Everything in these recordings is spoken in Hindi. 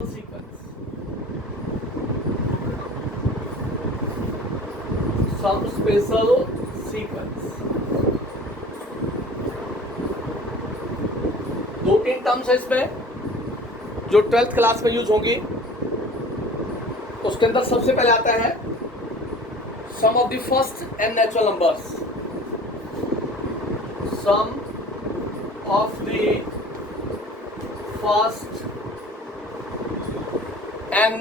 sequence. Some special sequence. दो तीन टर्म्स है इसमें जो 12th क्लास में यूज होंगी. उसके अंदर सबसे पहले आता है sum of the first n natural numbers. Sum of the first n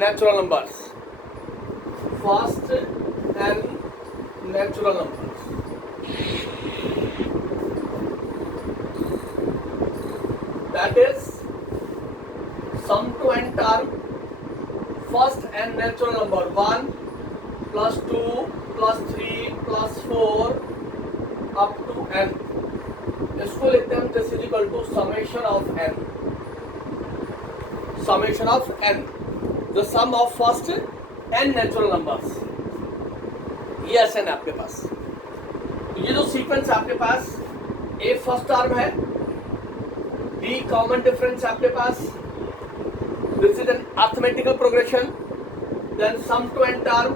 natural numbers. First n natural numbers. That is sum to n term. First n natural number 1 plus 2 plus 3 plus 4 up to n. इसको लिखते हैं this is equal to summation of n. Summation of n, the sum of first n natural numbers. ये ऐसे है आपके पास. तो ये जो सीक्वेंस है आपके पास, a फर्स्ट टर्म है, b कॉमन डिफरेंस है आपके पास. This is an arithmetical progression. Then sum to n term,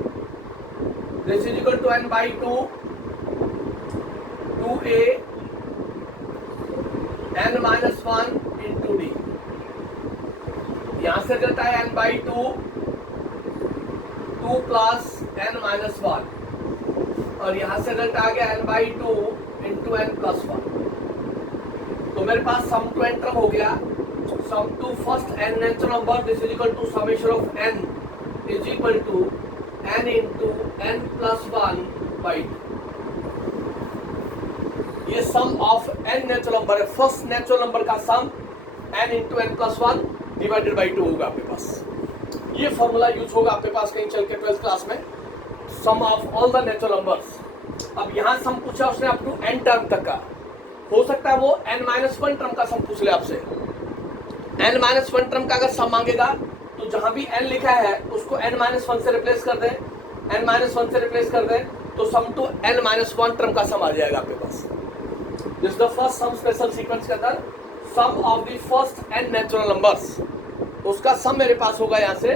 this is equal to n by 2, 2a n minus 1 into d. यहां से जाता है n by 2, 2 plus n minus 1, और यहां से रिजल्ट आ गया n by 2 into n plus 1. तो मेरे पास सम टू n टर्म हो गया. Sum to first n natural number this is equal to summation of n is equal to n into n plus 1 by 2. ये sum of n natural number है. फर्स्ट नेचुरल नंबर का sum n into n plus 1 divided by 2 होगा आपके पास. ये फॉर्मूला यूज होगा आपके पास कहीं चल के 12th क्लास में. Sum of all the natural numbers. अब यहाँ सम पूछा उसने अप टू n टर्म तक का. हो सकता है वो n-1 टर्म का सम पूछ ले आपसे. n-1 टर्म का अगर सम मांगेगा तो जहां भी n लिखा है उसको n-1 से रिप्लेस कर दें. n-1 से रिप्लेस कर दें तो सम टू n-1 टर्म का सम आ जाएगा आपके पास. This is the first sum special sequence के अंदर sum of the first n natural numbers. उसका सम मेरे पास होगा यहाँ से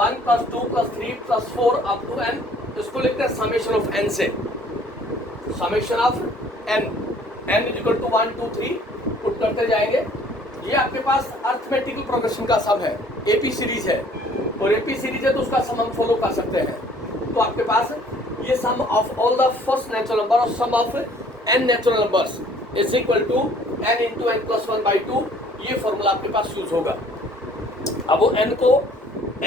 1 plus 2 plus 3 plus 4 up to n. इसको लिखते हैं समेशन ऑफ n से. Summation of n, n is equal to 1 2 3 put करते जाएंगे. ये आपके पास अरिथमेटिकल प्रोग्रेशन का सम है. एपी सीरीज है, और एपी सीरीज है तो उसका सम हम फॉलो कर सकते हैं. तो आपके पास ये sum of all the first natural number और sum of n natural numbers is equal to n into n plus 1 by 2. ये फॉर्मूला आपके पास यूज होगा. अब वो n को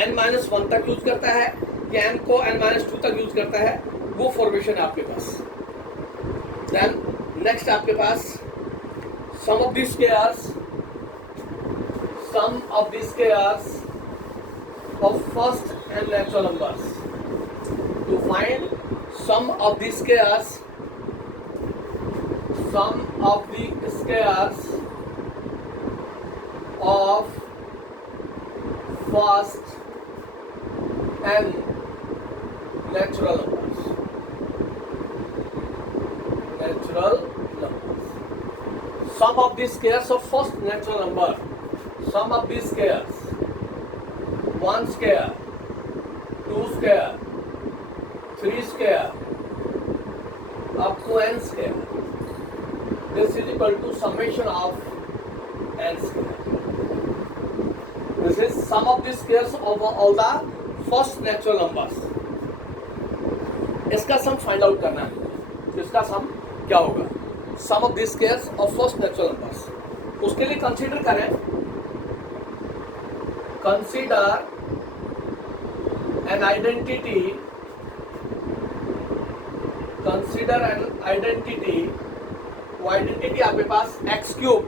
n-1 तक यूज करता है कि n को n-2 तक यूज करता है, वो फॉर्मेशन है आपके पास. देन नेक्स्ट आपके पास sum of the squares. Sum of the squares of first n natural numbers. To find sum of the squares, sum of the squares of first n natural numbers. Natural numbers. Sum of the squares of first natural number. Sum of the squares. 1 square, 2 square, 3 square, up to n square. This is equal to summation of n square. This is sum of the squares of all the first natural numbers. इसका सम फाइंड आउट करना है. तो इसका सम क्या होगा? Sum of the squares of first natural numbers. उसके लिए कंसीडर करें, consider an identity. Consider an identity. वो आइडेंटिटी आपके पास x क्यूब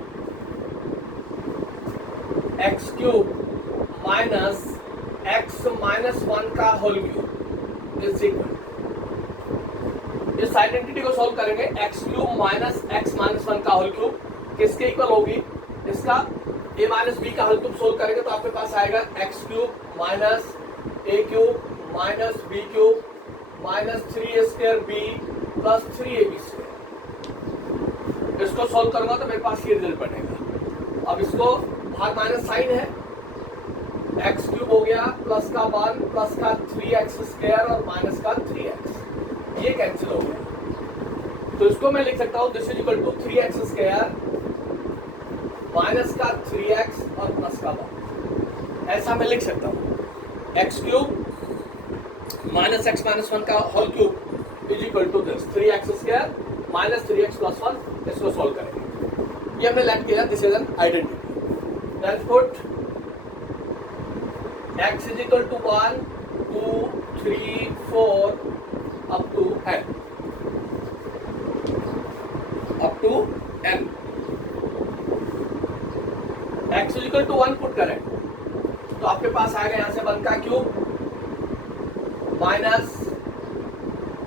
माइनस x-1 का होल क्यूब इज इक्वल. इस आइडेंटिटी को सॉल्व करेंगे. x क्यूब माइनस x-1 का होल क्यूब किसके इक्वल होगी? इसका a माइनस b का होल क्यूब सोल्व करेंगे तो आपके पास आएगा x cube minus a cube minus b cube minus 3a² b plus 3ab². इसको सॉल्व करूंगा तो मेरे पास ये रिजल्ट बनेगा. अब इसको भाग माइनस साइन है गया प्लस का 1 प्लस का 3x स्क्वायर और माइनस का 3x, ये कैंसिल हो गया। तो इसको मैं लिख सकता हूँ this is equal to 3x square minus का 3x और प्लस का 1, ऐसा मैं लिख सकता हूँ। x cube minus x minus 1 का whole cube is equal to this 3x square minus 3x plus 1। इसको सॉल्व करेंगे, ये हमने लर्न किया, this is an identity. Let's put x is equal to 1, 2, 3, 4 up to n, up to n। x is equal to 1 put करें तो आपके पास आएगा यहाँ से 1 का क्यूब माइनस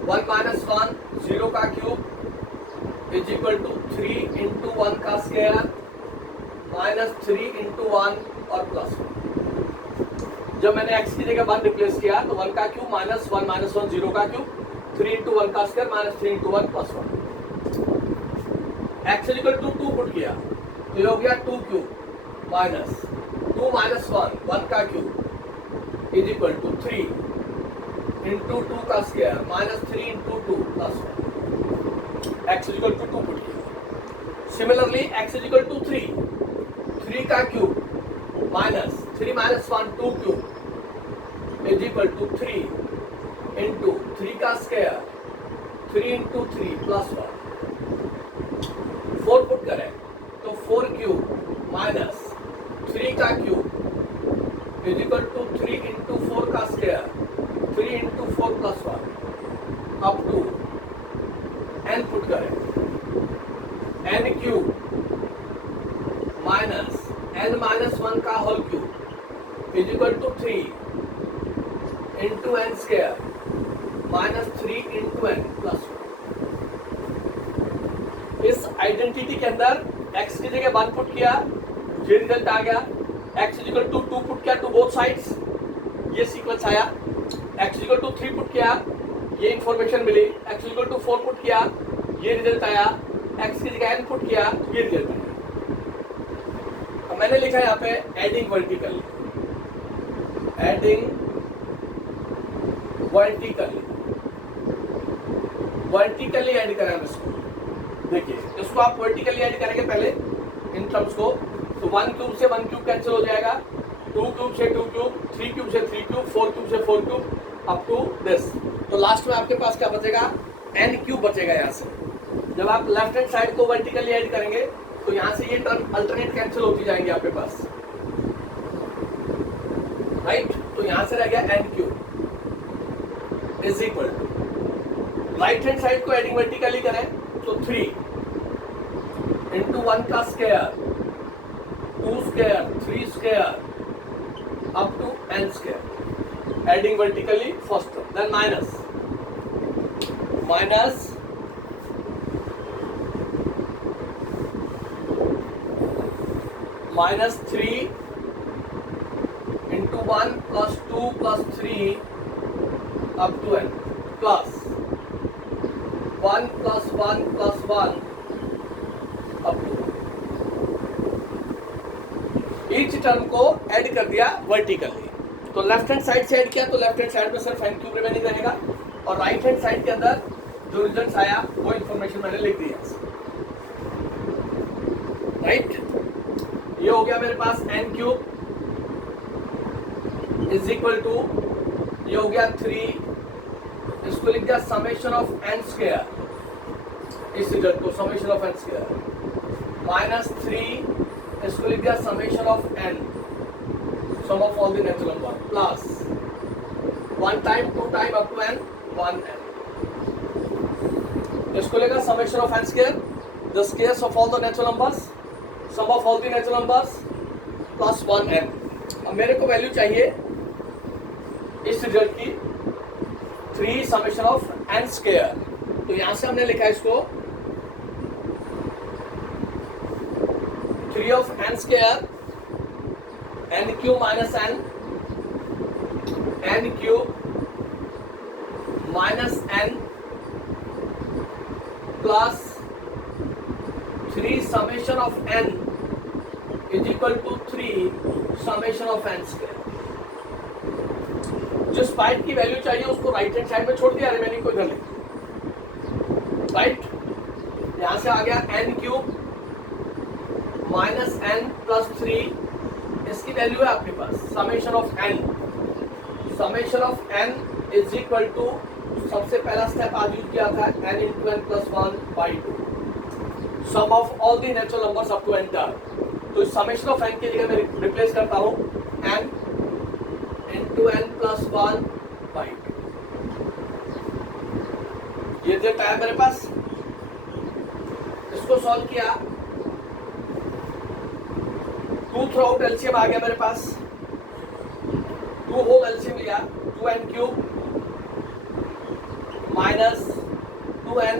1 माइनस 1 0 का cube is equal to 3 into 1 का स्क्वायर माइनस 3 इंटू 1 और प्लस 1। जब मैंने x की जगह 1 रिप्लेस किया तो 1 का क्यूब माइनस 1 माइनस 1 0 का क्यूब 3 इंटू 1 का square minus 3 into 1 plus 1। x equal to 2 put किया तो ये हो गया 2 क्यूब माइनस 2 माइनस 1 का cube is equal to 3 into 2 का square minus 3 into 2 plus 1। x equal to 2 put किया। सिमिलरली x इक्वल टू 3 का cube minus 3 minus 1 2 cube is equal to 3 into 3 का स्क्वायर 3 इंटू 3 प्लस 1। 4 पुट करें तो 4 क्यूब माइनस 3 का cube is equal to 3 into 4 का square 3 into 4 plus 1 up to n put करें n cube minus n minus 1 का whole cube is equal to 3 into n square minus 3 into n plus 1। इस आइडेंटिटी के अंदर x की जगह 1 पुट किया, ये रिजल्ट आ गया। x इक्वल टू 2 पुट किया टू बोथ साइड्स, ये सीक्वेंस आया। x इक्वल टू 3 पुट किया, ये इंफॉर्मेशन मिली। x इक्वल टू 4 पुट किया, ये रिजल्ट आया। x की जगह n पुट किया, ये रिजल्ट आया। मैंने लिखा यहाँ पे adding vertically, adding vertically, vertically add करें हम इसको। देखिए इसको आप वर्टिकली ऐड करेंगे पहले इन टर्म्स को, तो 1 क्यूब से 1 क्यूब कैंसिल हो जाएगा, 2 क्यूब से 2 क्यूब, 3 क्यूब से 3 क्यूब, 4 क्यूब से 4 क्यूब अप टू दिस। तो लास्ट में आपके पास क्या बचेगा, n क्यूब बचेगा यहाँ से। जब आप लेफ्ट हैंड साइड को वर्टिकली ऐड करेंगे तो यहाँ से ये टर्म अल्टरनेट कैंसिल होती जाएंगे आपके पास, राइट। तो यहाँ से रह गया n cube is equal to, right hand side को एडिंग वर्टिकली करें तो 3 इंटू 1 का square 2 square 3 square up to n square, adding vertically first term. Then minus minus minus 3 into 1 plus 2 plus 3 up to n plus 1 plus 1 plus 1 up to. Each term को ऐड कर दिया वर्टिकली। तो लेफ्ट हैंड साइड से ऐड किया तो लेफ्ट हैंड साइड में सिर्फ n क्यूब रिमेनिंग रहेगा, और राइट हैंड साइड के अंदर जो रिजल्ट आया वो इंफॉर्मेशन मैंने लिख दी है, राइट। ये हो गया मेरे पास n cube is equal to, ये हो गया 3, इसको लिख दिया समेशन ऑफ n स्क्वायर, इस रिजल्ट को summation of n square minus 3, इसको लिख दिया summation of n, sum of all the natural number, plus 1 time 2 time up to n 1n, इसको लेगा summation of n square, the squares of all the natural numbers, sum of all the natural numbers plus 1n। अब मेरे को वैल्यू चाहिए इस रिजल्ट की 3 समेशन ऑफ n स्क्वायर, तो यहां से हमने लिखा इसको 3 of n square n cube minus n cube minus n plus 3 summation of n is equal to 3 summation of n square. जिस पाइप की वैल्यू चाहिए उसको राइट हैंड साइड में छोड़ दिया, रिमेनिंग को इधर ले, राइट। यहां से आ गया n cube minus n plus 3, इसकी वैल्यू है आपके पास summation of n। Summation of n is equal to, सबसे पहला स्टेप आज यूज किया था n into n plus 1/2, sum of all the natural numbers up to n term. तो समेशन ऑफ n की जगह मैं रिप्लेस करता हूं n इंटू n प्लस 1/2। ये देता है मेरे पास, इसको सॉल्व किया, 2 थ्रू आउट एलसीएम आ गया मेरे पास, 2 होल एलसीएम लिया, 2n cube minus 2n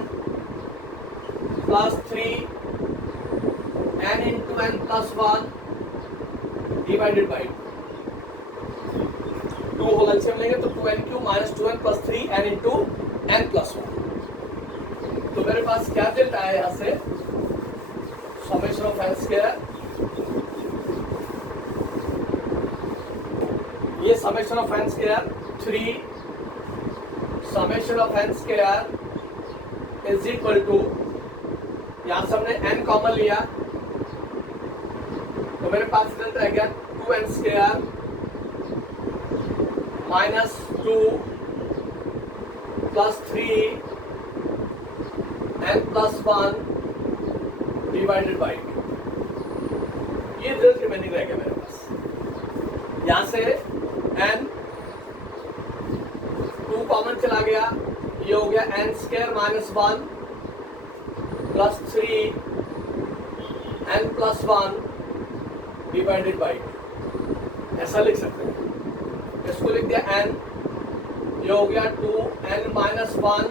plus 3 n into n plus 1 divided by 2 whole LCM लेंगे तो 2n cube minus 2n plus 3 n into n plus 1। तो मेरे पास क्या देता है यहां से समेशन ऑफ n स्क्वायर, ये summation of n square 3 summation of n square is equal to, यहां से हमने n कॉमन लिया तो मेरे पास रिजल्ट रह गया 2n square minus 2 plus 3 n plus 1 divided by, ये रिजल्ट रिमेनिंग रह गया मेरे पास। यहां से n 2 कॉमन चला गया, ये हो गया n square minus 1 plus 3 n plus 1 divided by, ऐसा लिख सकते हैं। इसको लिख दिया n, ये हो गया 2n minus 1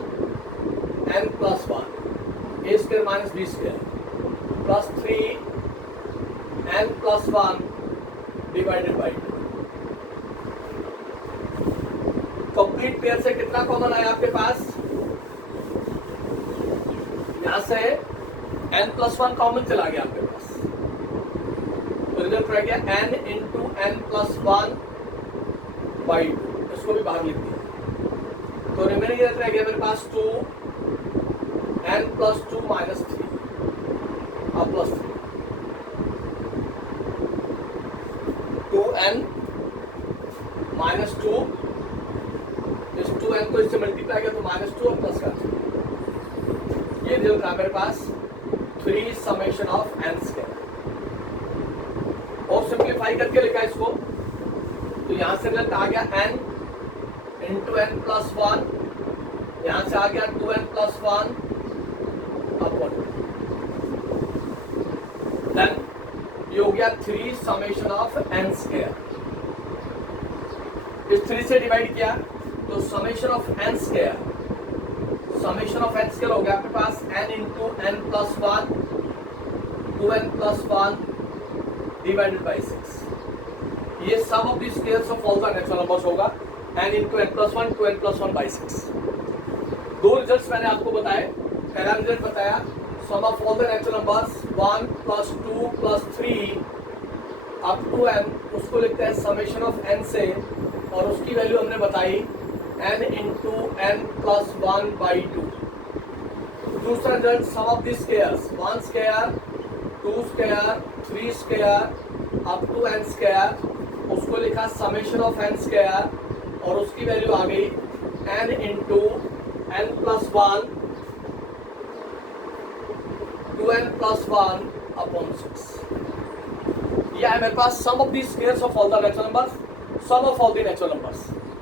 n plus 1 a square minus b square plus 3 n plus 1 divided by. Complete pair से कितना कॉमन आया आपके पास, यहां से n प्लस 1 कॉमन चला गया आपके पास, तो रिजल्ट रह गया n इंटू n प्लस 1/2, इसको भी बाहर लिख दिया। तो रिमेनिंग रिजल्ट रह गया मेरे पास 2n प्लस 2 माइनस 3 और प्लस 3, 2n माइनस 2, इस 2n को इससे मल्टीप्लाई किया तो माइनस 2 और प्लस का 3, ये रिजल्ट रहा मेरे पास 3 समेशन ऑफ n स्क्वायर। और सिंप्लीफाई करके लिखा इसको, तो यहां से रिजल्ट आ गया n इंटू n प्लस 1, यहां से आ गया 2n प्लस 1 अपॉन, देन ये हो गया 3 समेशन ऑफ n स्क्वायर। इस 3 से डिवाइड किया तो summation of n square, summation of n square हो गया आपके पास n into n plus 1 2n plus 1 divided by 6। ये sum of the squares of all the natural numbers होगा n into n plus 1 2n plus 1 by 6। दो रिजल्ट्स मैंने आपको बताए, पहला रिजल्ट बताया sum of all the natural numbers 1 plus 2 plus 3 up to n, उसको लिखते हैं समेशन ऑफ n से, और उसकी वैल्यू हमने बताई n इंटू n प्लस 1/2। दूसरा result sum of the squares 1 square 2 square 3 square up to n square, उसको लिखा समेशन ऑफ n स्क्वायर, और उसकी वैल्यू आ गई n into n plus 1 2n plus 1 upon 6। यह है मेरे पास sum of the squares of all the natural numbers, sum of all the natural numbers.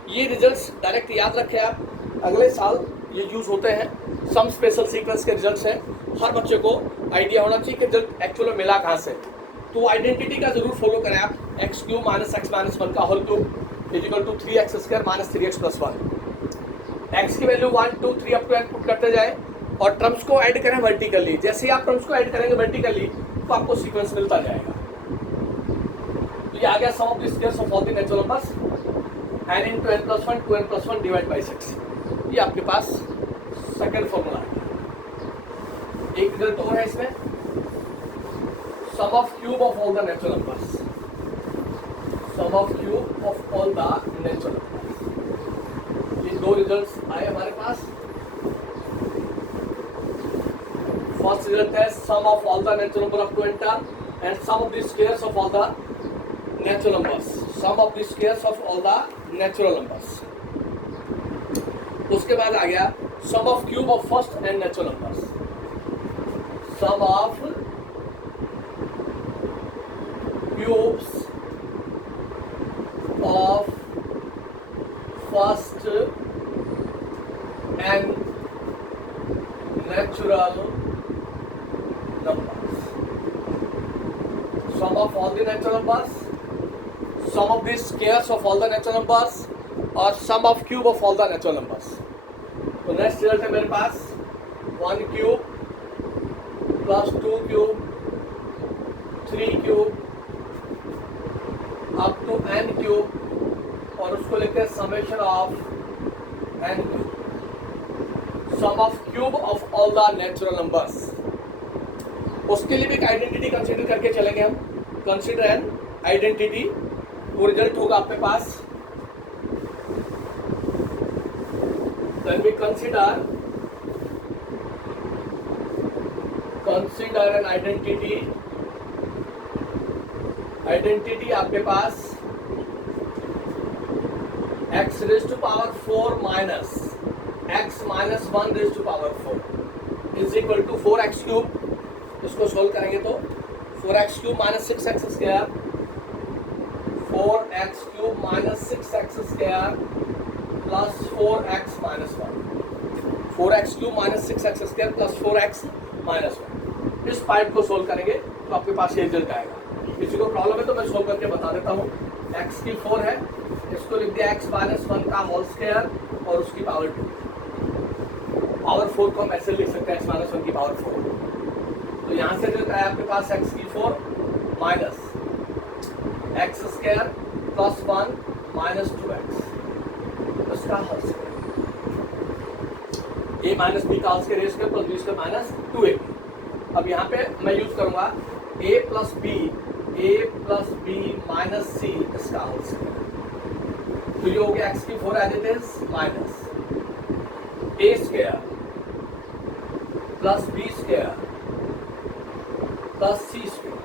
ये रिजल्ट्स डायरेक्ट याद रखें आप, अगले साल ये यूज होते हैं। सम स्पेशल सीक्वेंस के रिजल्ट्स हैं, हर बच्चे को आइडिया होना चाहिए कि रिजल्ट एक्चुअल में मिला कहाँ से। तो आइडेंटिटी का जरूर फॉलो करें आप, x cube minus x minus 1 का whole cube is equal to 3x square minus 3x plus 1। X की value 1 2 3 up to n put करते जाए और टर्म्स को ऐड करें वर्टिकली। जैसे ही आप टर्म्स को ऐड करेंगे वर्टिकली तो आपको सीक्वेंस मिलता जाएगा। तो ये आ गया sum of the squares of all the natural numbers n into n plus 1 2n plus 1 divide by 6। ये आपके पास सेकंड फॉर्मूला है। एक रिजल्ट और है इसमें, sum of cube of all the natural numbers, sum of cube of all the natural numbers. ये दो रिजल्ट्स आए हमारे पास। फर्स्ट रिजल्ट है sum of all the natural number up to n term and sum of the squares of all the natural numbers, sum of the squares of all the natural numbers. उसके बाद आ गया sum of cube of first n natural numbers, sum of cubes of first and natural numbers, sum of all the natural numbers, sum of the squares of all the natural numbers और sum of cube of all the natural numbers। तो नेक्स्ट रिजल्ट है मेरे पास 1 cube plus 2 cube 3 cube up to n cube और उसको लिखते हैं summation of n cube, sum of cube of all the natural numbers. उसके लिए भी एक आइडेंटिटी कंसीडर करके चलेंगे हम। कंसीडर एन आइडेंटिटी, वो रिजल्ट होगा आपके पास। Then we consider an identity, identity आपके पास x raise to power 4 minus x minus 1 raise to power 4 is equal to 4x cube. इसको सोल्व करेंगे तो 4x cube minus 6x square, 4x cube minus 6x square plus 4x minus 1, 4x cube minus 6x square plus 4x minus 1। इस पार्ट को सोल्व करेंगे तो आपके पास ये रिजल्ट आएगा। किसी को प्रॉब्लम है तो मैं सोल्व करके बता देता हूँ। x की 4 है, इसको लिख दिया x माइनस 1 का होल स्क्वायर और उसकी पावर 2। पावर 4 को हम ऐसे लिख सकते हैं x माइनस 1 की पावर 4। तो यहाँ से देता है आपके पास x की 4 minus x square plus 1 minus 2x, इसका whole square, a minus b का whole square a square plus b square minus 2ab। अब यहाँ पे मैं यूज करूंगा a plus b minus c, इसका होल स्क्वायर। तो ये हो गया x की 4 as it is minus a square plus b square plus c square,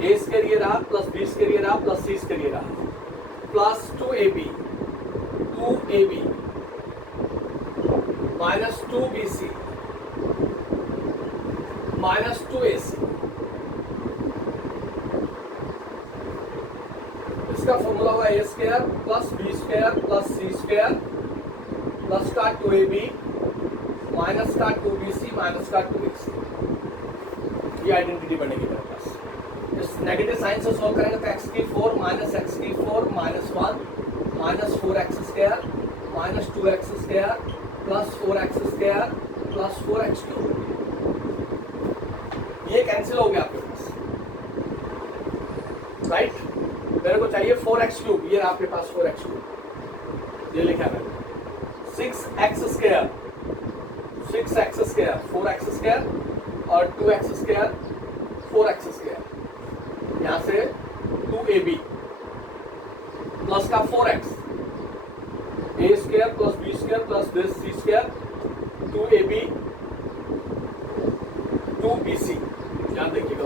a square ये रहा प्लस b स्क्वायर ये रहा प्लस c स्क्वायर ये रहा plus 2ab minus 2bc minus 2ac। इसका फॉर्मूला हुआ a square plus b square plus c square plus का 2ab माइनस का 2bc माइनस का 2ac। ये आइडेंटिटी बनेगी मेरे पास। इस नेगेटिव साइन से सॉल्व करेंगे तो x की 4 माइनस x की 4 minus 1 minus 4x square minus 2x square plus 4x square plus 4x cube. ये कैंसिल हो गया आपके पास, राइट। मेरे को चाहिए 4x क्यूब, ये आपके पास 4x क्यूब, ये लिखा है 6x स्क्वायर 4x स्क्वायर और 2x स्क्वायर 4x स्क्वायर, यहाँ से 2ab प्लस का 4x a square plus b square plus c square 2ab 2bc। यहाँ देखिएगा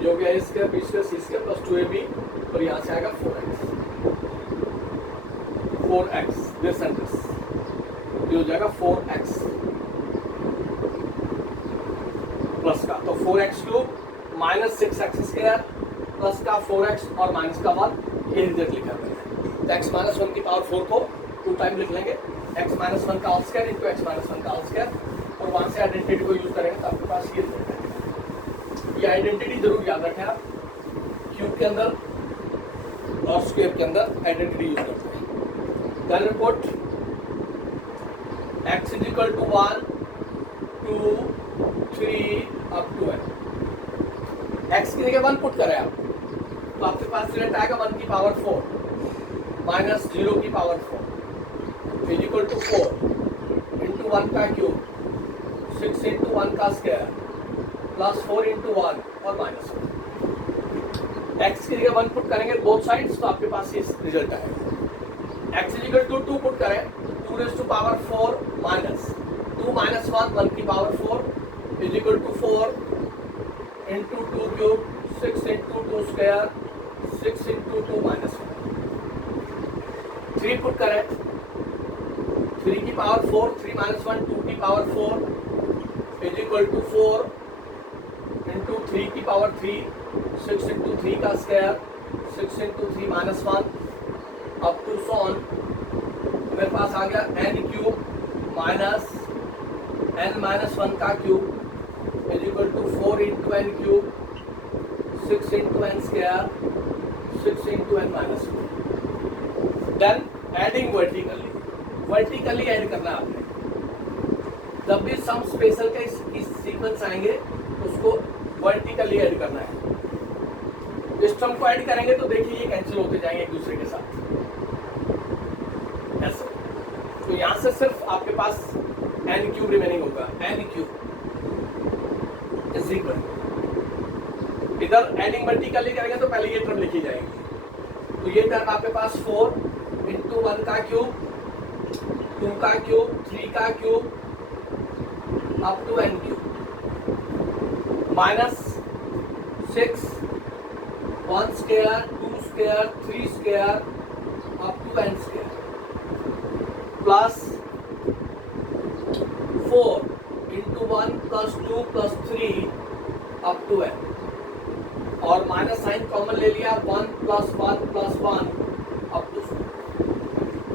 ये हो गया a square b square c square plus 2ab और यहाँ से आएगा 4x दिस एंड दिस, ये हो जाएगा 4x प्लस का, तो 4x cube minus 6x square plus का 4x और माइनस का 1, ये रिजल्ट लिखा है। तो x माइनस 1 की पावर 4 को 2 टाइम लिख लेंगे, x माइनस 1 का whole square into x minus 1 का होल स्क्वायर, और वहां से आइडेंटिटी को यूज करेंगे तो आपके पास ये रिजल्ट है। ये आइडेंटिटी जरूर याद रखें आप, क्यूब के अंदर और स्क्वायर के अंदर आइडेंटिटी यूज करते हैं। Then report x is equal to 1 2 3 up to n। x की जगह 1 पुट करें आप तो आपके पास रिजल्ट आएगा 1 की पावर 4 माइनस 0 की power 4 is equal to 4 into 1 का क्यूब 6 इंटू 1 का स्क्वायर प्लस 4 इंटू 1 और माइनस 1। x की जगह 1 पुट करेंगे बोथ साइड्स तो आपके पास ये रिजल्ट आएगा। x is equal to 2 put करें तो 2 raise to power 4 minus 2 minus 1 1 की power 4 is equal to 4 into 2 cube 6 into 2 square 6 into 2 minus 1 3 put करें 3 की पावर 4 3 माइनस 1 2 की power 4 is equal to 4 into 3 की पावर 3 6 इंटू 3 का square 6 into 3 minus 1 up to सॉन मेरे पास आ गया n cube minus n minus 1 का cube is equal to 4 into n cube 6 into n square 6 into n minus 1 then adding vertically add करना है आपने। जब भी सम स्पेशल के सीक्वेंस आएंगे उसको वर्टिकली ऐड करना है। इस टर्म को ऐड करेंगे तो देखिए ये कैंसिल होते जाएंगे एक दूसरे के साथ ऐसे। तो यहां से सिर्फ आपके पास n क्यूब रिमेनिंग होगा। n क्यूब इज इक्वल, इधर एडिंग वर्टिकली करेंगे तो पहले ये टर्म लिखी जाएगी। तो ये टर्म आपके पास 4 इंटू 1 का क्यूब 2 का क्यूब 3 का cube up to n cube minus 6 1 square 2 square 3 square up to n square plus 4 into 1 plus 2 plus 3 up to n और माइनस साइन कॉमन ले लिया 1 plus 1 plus 1 up to.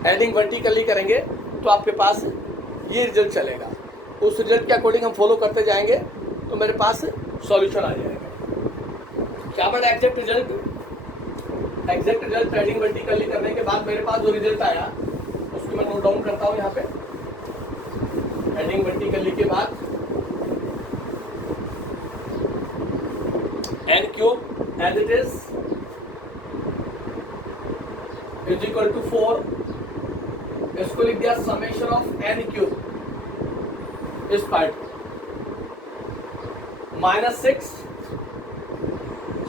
Adding vertically करेंगे तो आपके पास ये रिजल्ट चलेगा। उस रिजल्ट के अकॉर्डिंग हम फॉलो करते जाएंगे तो मेरे पास सॉल्यूशन आ जाएगा। क्या बड़ा एग्जैक्ट रिजल्ट एडिंग वर्टिकली करने के बाद मेरे पास जो रिजल्ट आया उसको मैं नोट डाउन करता हूँ यहाँ पे। एडिंग वर्टिकली के बाद n cube as it is equal to 4, इसको लिख दिया समेशन ऑफ n क्यूब इस part minus 6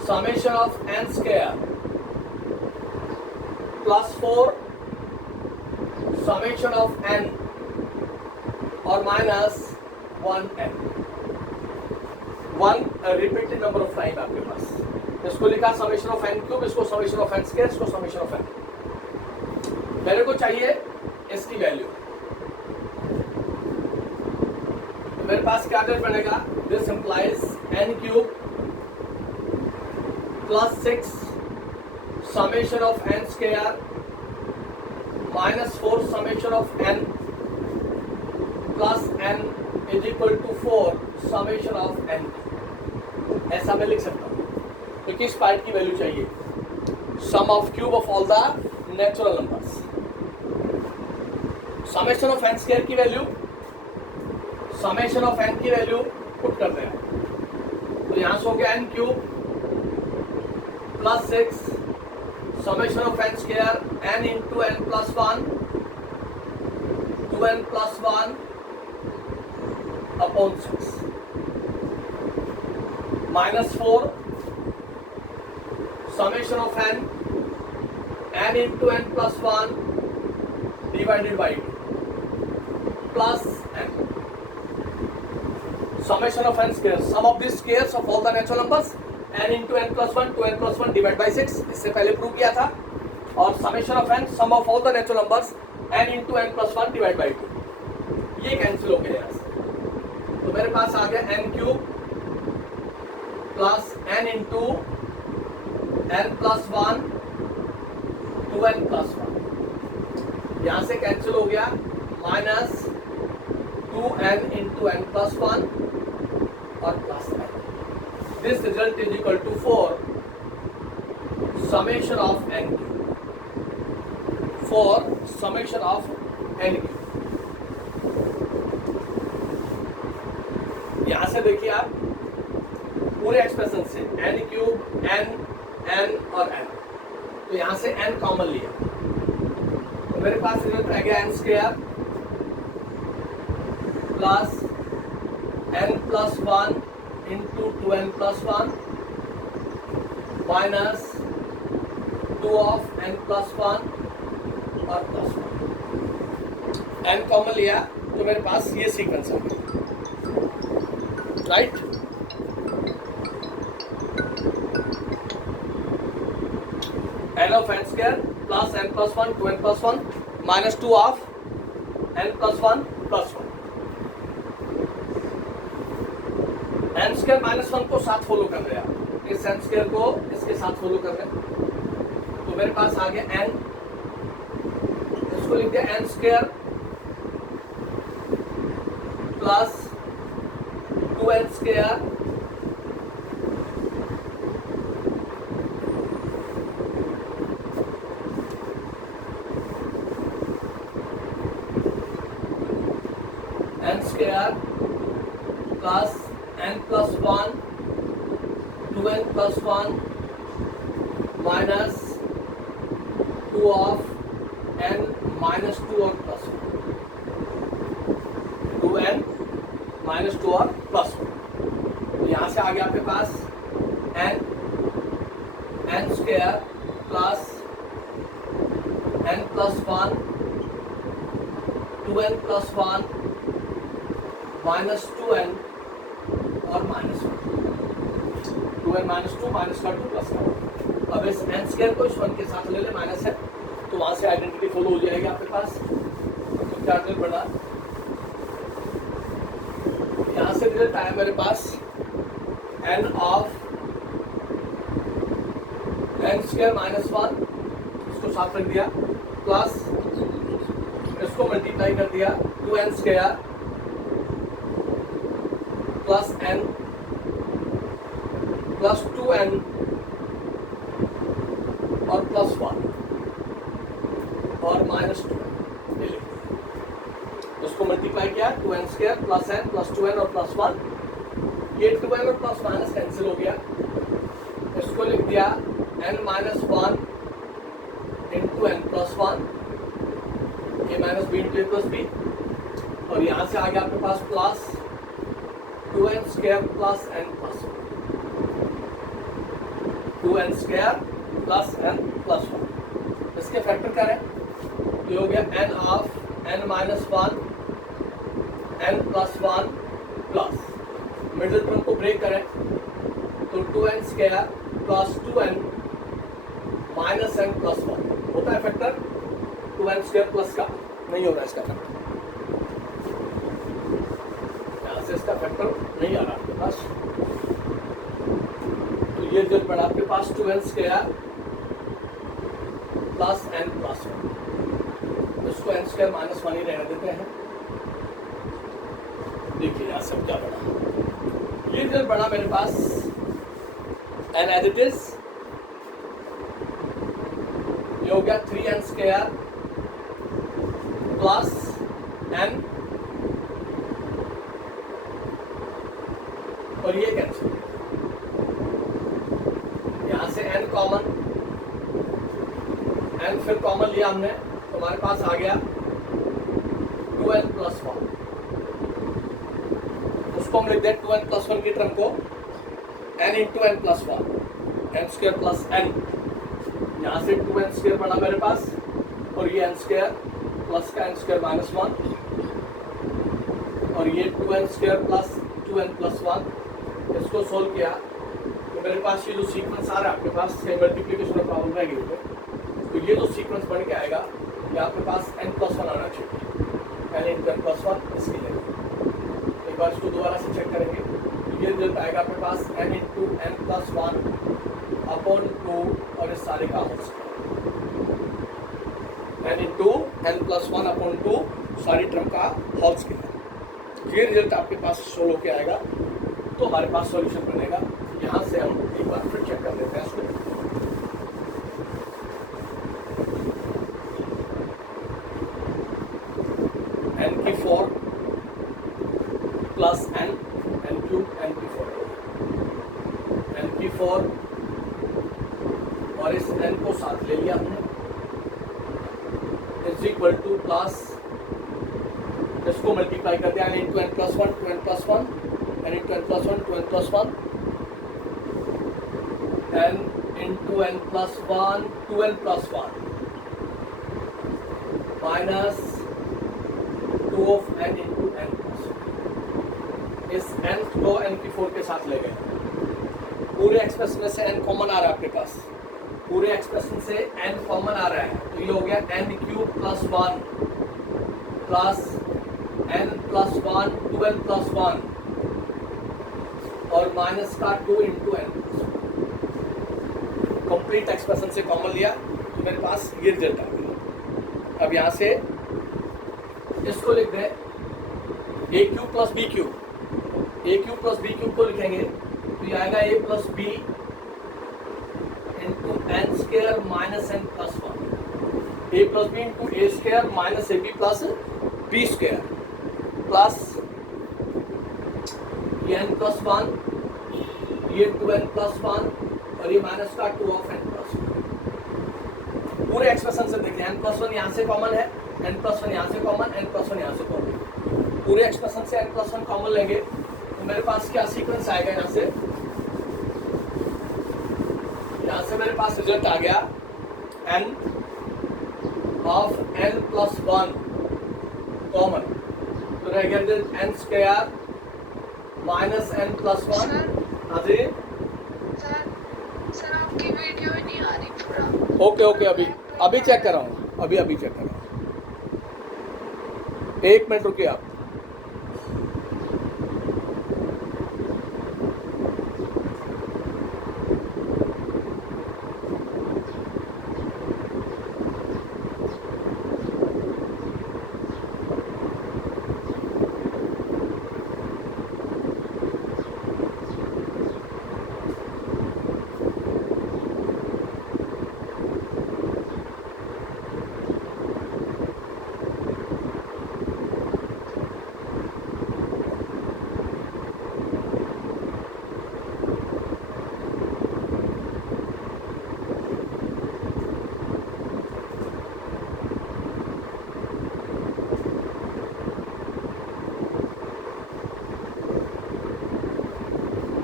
summation of n square plus 4 summation of n और minus 1n 1 repeated number of time आपके पास। इसको लिखा समेशन ऑफ n क्यूब, इसको समेशन ऑफ n स्क्वायर, इसको समेशन ऑफ n। मेरे को चाहिए इसकी वैल्यू। तो मेरे पास क्या रिजल्ट बनेगा, this implies n cube plus 6 summation of n square minus 4 summation of n plus n is equal to 4 summation of n। ऐसा मैं लिख सकता हूँ। तो किस पार्ट की वैल्यू चाहिए, sum of cube of all the natural numbers. Summation of n square की वैल्यू, समेशन ऑफ n की वैल्यू पुट करते हैं। तो यहां से हो गया n cube plus 6 summation of n square n into n plus 1 2n plus 1 upon 6 minus 4 summation of n into n plus 1 divided by 2 plus n summation of n squares, sum of these squares of all the natural numbers n into n plus 1 2n plus 1 divided by 6, इससे पहले प्रूव किया था। और summation of n sum of all the natural numbers n into n plus 1 divided by 2, ये कैंसिल हो गया यहाँ से। तो मेरे पास आ गया n cube plus n into n plus 1 2n plus 1, यहाँ से कैंसिल हो गया minus 2n into n plus 1 और plus n। This result is equal to 4 summation of n cube, 4 summation of n cube. यहां से देखिए आप पूरे एक्सप्रेशन से n क्यूब n n और n, तो यहां से n कॉमन लिया तो मेरे पास रिजल्ट आ गया n square plus n plus 1 into 2n plus 1 minus 2 of n plus 1 और प्लस 1। एन कॉमन लिया तो मेरे पास ये सीक्वेंस आ गया, right. N of n square plus n plus 1 2 n plus 1 minus 2 of n plus 1 plus 1। N square minus 1 को साथ फॉलो कर रहे हैं, इस एन स्क्वायर को इसके साथ फॉलो कर रहे हैं, तो मेरे पास आ गया एन, इसको लिख दिया n square plus 2n square n square plus n plus 1 2n plus 1 minus 2 of n minus 2 और प्लस 2n माइनस 2 और प्लस 1। तो यहाँ से आ गया आपके पास n square plus n plus 1 2n plus 1 minus 2n और माइनस 1। 2n माइनस 2 माइनस का 2 प्लस का। अब इस n स्क्वायर को इस 1 के साथ ले ले, माइनस है तो वहां से आइडेंटिटी फॉलो हो जाएगी आपके पास। तो क्या बना, यहाँ से रिजल्ट आया मेरे पास n of n square minus 1, इसको साथ रख दिया, प्लस इसको मल्टीप्लाई कर दिया 2n square plus n plus 2n और प्लस 1 और माइनस 2 उसको मल्टीप्लाई किया 2n square plus n plus 2n और प्लस 1। ये 2n और प्लस माइनस कैंसिल हो गया, इसको लिख दिया n minus 1 into n plus 1, a minus b into a plus b, और यहाँ से आ गया आपके पास plus 2n square plus n plus 2n square plus n plus 1। इसके फैक्टर करें तो हो गया n of n minus 1 n plus 1 plus middle term को ब्रेक करें तो 2n square plus 2n minus n plus 1 होता है फैक्टर। 2n स्क्वायर प्लस का नहीं हो रहा इसका फैक्टर, यहाँ से इसका फैक्टर नहीं आ रहा आपके पास। तो ये जो पड़ा आपके पास 2n square plus n plus 1, इसको n स्क्वायर माइनस 1 ही रहने देते हैं। देखिए यहाँ से क्या बड़ा, ये रिजल्ट बड़ा मेरे पास n एज इट इज, ये हो गया 3n स्क्वायर प्लस n और ये कैंसिल, यहाँ से n कॉमन, n फिर कॉमन लिया हमने तो हमारे पास आ गया 2n प्लस 1, उसको हम लिख दें 2n प्लस 1 की टर्म को n into n plus 1 n square plus n, यहाँ से 2n स्क्वायर बना मेरे पास और ये n स्क्वायर प्लस का n स्क्वायर माइनस 1 और ये 2n square plus 2n plus 1। इसको सोल्व किया तो मेरे पास ये जो सीक्वेंस आ रहा है आपके पास मल्टीप्लिकेशन और प्रॉब्लम रह गई है, तो ये जो सीक्वेंस बन के आएगा ये आपके पास n प्लस 1 आना चाहिए, n इंटू n प्लस 1 इसकी जगह। एक बार इसको दोबारा से चेक करेंगे तो ये रिजल्ट आएगा आपके पास n into n plus 1 upon 2 और इस सारे का whole square, n into n plus 1 upon 2 सारी टर्म का होल स्क्वायर। ये रिजल्ट आपके पास सोल्व होके आएगा तो हमारे पास सॉल्यूशन बनेगा। यहाँ से हम एक बार फिर चेक कर लेते हैं इसको। n की 4 प्लस n क्यूब n की 4 n की 4 और इस n को साथ ले लिया हमने, इज इक्वल टू प्लस इसको मल्टीप्लाई कर दिया n into n plus 1 2n plus 1 n into n plus 1 2n plus 1 n into n plus 1 2n plus 1 minus 2 of n into n plus. इस n को n की 4 के साथ ले गए। पूरे एक्सप्रेशन में से n कॉमन आ रहा है आपके पास, पूरे एक्सप्रेशन से n कॉमन आ रहा है, तो ये हो गया n cube plus 1 plus n plus 1 12 plus 1 और माइनस का 2 into n plus. Complete expression से कॉमन लिया तो मेरे पास ये रिजल्ट आ गया। अब यहाँ से इसको लिख दें a cube plus b cube, a cube plus b cube को लिखेंगे तो ये आएगा a plus b into n square minus n plus 1, a plus b into a square minus a b plus b square plus ये एन प्लस 1, ये 2n प्लस 1 और ये माइनस का 2 ऑफ n प्लस 1। पूरे एक्सप्रेशन से देखिए n प्लस 1 यहाँ से कॉमन है, n प्लस 1 यहाँ से कॉमन, n प्लस 1 यहाँ से कॉमन। पूरे एक्सप्रेशन से n प्लस 1 कॉमन लेंगे तो मेरे पास क्या सीक्वेंस आएगा, यहाँ से मेरे पास रिजल्ट आ गया n of n plus 1 common, तो रह गया n square minus n plus 1। हाँ जी सर आपकी वीडियो ही नहीं आ रही पूरा। ओके अभी चेक कर रहा हूँ, अभी चेक कर रहा हूँ, 1 मिनट रुकिए आप।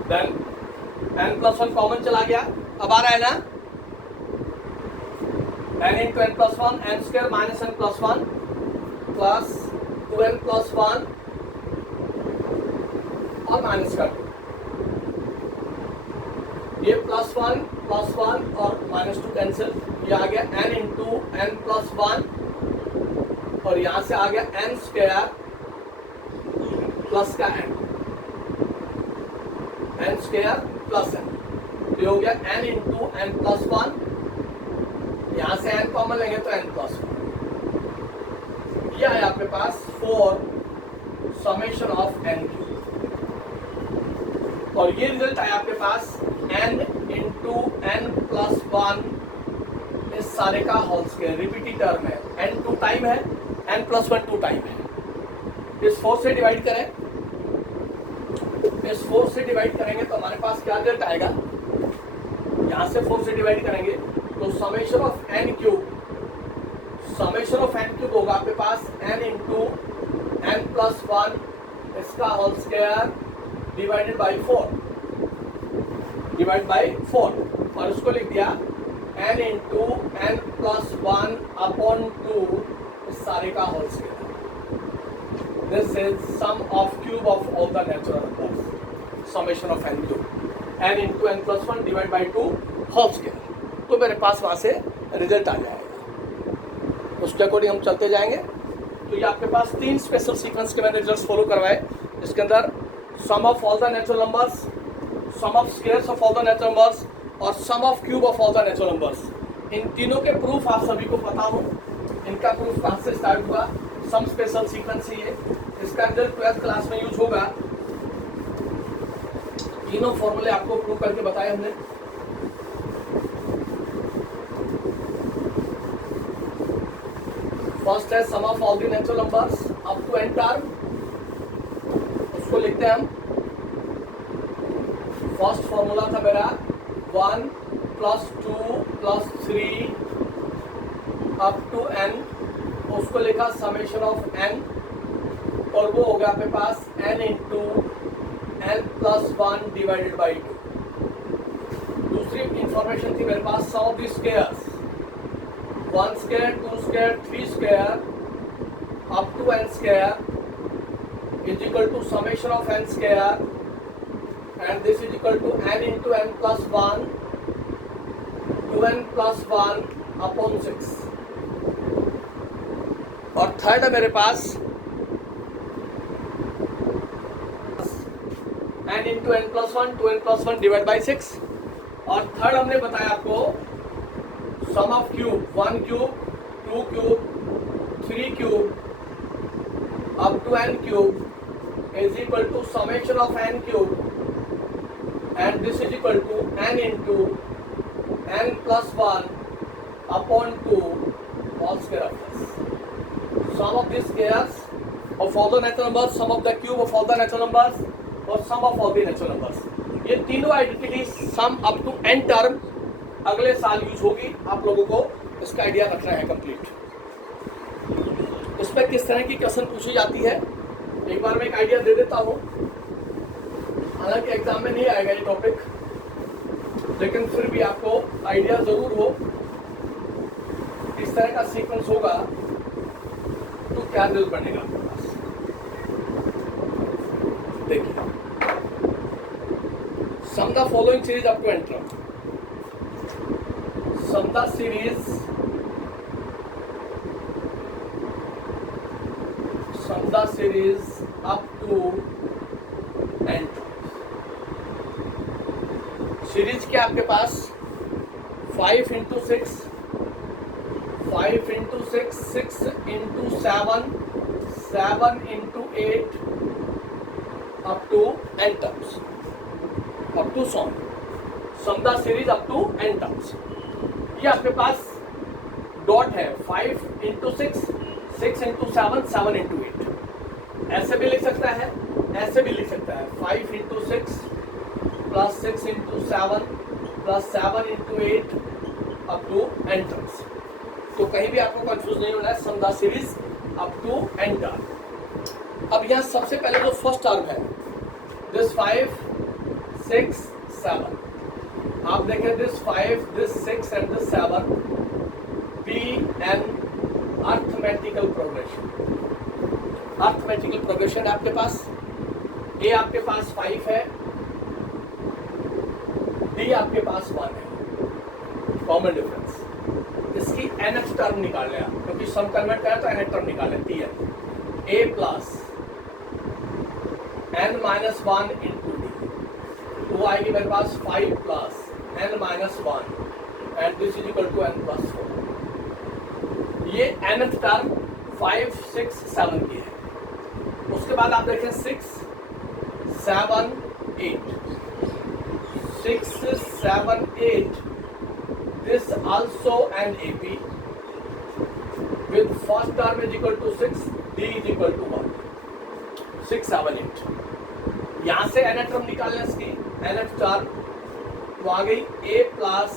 देन n प्लस 1 कॉमन चला गया, अब आ रहा है ना n into n plus 1 n square minus n plus 1 plus 2n plus 1 और माइनस का 2। ये प्लस 1 और माइनस 2 कैंसिल, ये आ गया n इंटू n प्लस 1 और यहाँ से आ गया n स्क्वायर प्लस का n स्क्वायर प्लस n, ये हो गया n इंटू n प्लस 1, यहाँ से n कॉमन लेंगे तो n प्लस 1। यह है आपके पास 4 समेशन ऑफ n क्यूब, और ये रिजल्ट आया आपके पास n इंटू n प्लस 1 इस सारे का होल स्क्वायर। रिपीटेड टर्म है, n 2 टाइम है, n प्लस 1 2 टाइम है। इस 4 से डिवाइड करें, इस 4 से डिवाइड करेंगे तो हमारे पास क्या रिजल्ट आएगा, यहाँ से 4 से डिवाइड करेंगे तो समेशन ऑफ n क्यूब होगा आपके पास n इंटू n प्लस 1 इसका होल स्क्वायर डिवाइडेड बाई 4 और उसको लिख दिया n into n plus 1 upon 2 इस सारे का whole square. This is sum of cube of all the natural numbers. Summation of n cube. n into n plus 1 divided by 2 whole square. तो मेरे पास वहाँ से रिजल्ट आ जाएगा, उसके अकॉर्डिंग हम चलते जाएंगे। तो ये आपके पास 3 स्पेशल सीक्वेंस के मैंने रिजल्ट्स फॉलो करवाए, इसके अंदर sum of all the natural numbers, sum of squares of all the natural numbers और sum of cube of all the natural numbers. इन तीनों के प्रूफ आप सभी को पता हो, इनका प्रूफ कहाँ से स्टार्ट हुआ, सम स्पेशल सीक्वेंस ही है। इसका रिजल्ट 12th क्लास में यूज होगा। तीनों फॉर्मूले आपको प्रूव करके बताए हमने। फर्स्ट है sum of all the natural numbers up to n term, उसको लिखते हैं हम। फर्स्ट फॉर्मूला था मेरा 1 plus 2 plus 3 up to n, उसको लिखा समेशन ऑफ n, और वो हो गया आपके पास n into n plus 1 divided by 2। दूसरी इंफॉर्मेशन थी मेरे पास sum of the squares, 1 square 2 square 3 square up to n square is equal to summation of n square, and this is equal to n into n plus 1 to n plus 1 upon 6. और थर्ड है मेरे पास n into n plus 1 to n plus 1 divided by 6. और थर्ड हमने बताया आपको sum of cube, 1 cube, 2 cube, 3 cube up to n cube is equal to summation of n cube, and this is equal to n into n plus 1 upon 2 all square of this. Sum of these squares of all the natural numbers, sum of the cube of all the natural numbers, और sum of all the natural numbers. ये तीनों identity sum up to n term अगले साल यूज होगी. आप लोगों को इसका आइडिया रखना है कंप्लीट. इस पर किस तरह की क्वेश्चन पूछी जाती है एक बार मैं एक आइडिया दे देता हूँ. हालांकि एग्जाम में नहीं आएगा ये टॉपिक, लेकिन फिर भी आपको आइडिया जरूर हो इस तरह का सीक्वेंस होगा तो क्या रिजल्ट बनेगा आपके पास. देखिए, sum the following series up to n term. Sum the series up to n. Series क्या आपके पास 5 into 6, 5 into 6, 6 into 7, 7 into 8 up to n terms, up to sum the series up to n terms. ये आपके पास डॉट है 5 into 6, 6 into 7, 7 into 8. ऐसे भी लिख सकता है, ऐसे भी लिख सकता है 5 into 6 plus 6 into 7 plus 7 into 8 up to n terms. तो कहीं भी आपको कंफ्यूज नहीं होना है. Sum the series up to n term. अब यहाँ सबसे पहले जो फर्स्ट टर्म है दिस 5 6 7. आप देखें this 5 this 6 and this 7 be an arithmetical progression. Arithmetical progression आपके पास ए आपके पास 5 है, डी आपके पास 1 है. कॉमन डिफरेंस इसकी nth टर्म निकाल लें आप, क्योंकि सम कन्वर्ट करें तो nth टर्म निकालें. टी है a plus n minus 1 into d. तो वो आएगी मेरे पास 5 plus n minus 1 and this is equal to n plus 4. ये nth टर्म 5 6 7 की है. उसके बाद आप देखें 6 7 8, 6 7 8. This also an AP with first term is equal to 6, D is equal to 1. 6 7 8. यहाँ से nth टर्म निकालना इसकी nth टर्म तो आ गई a plus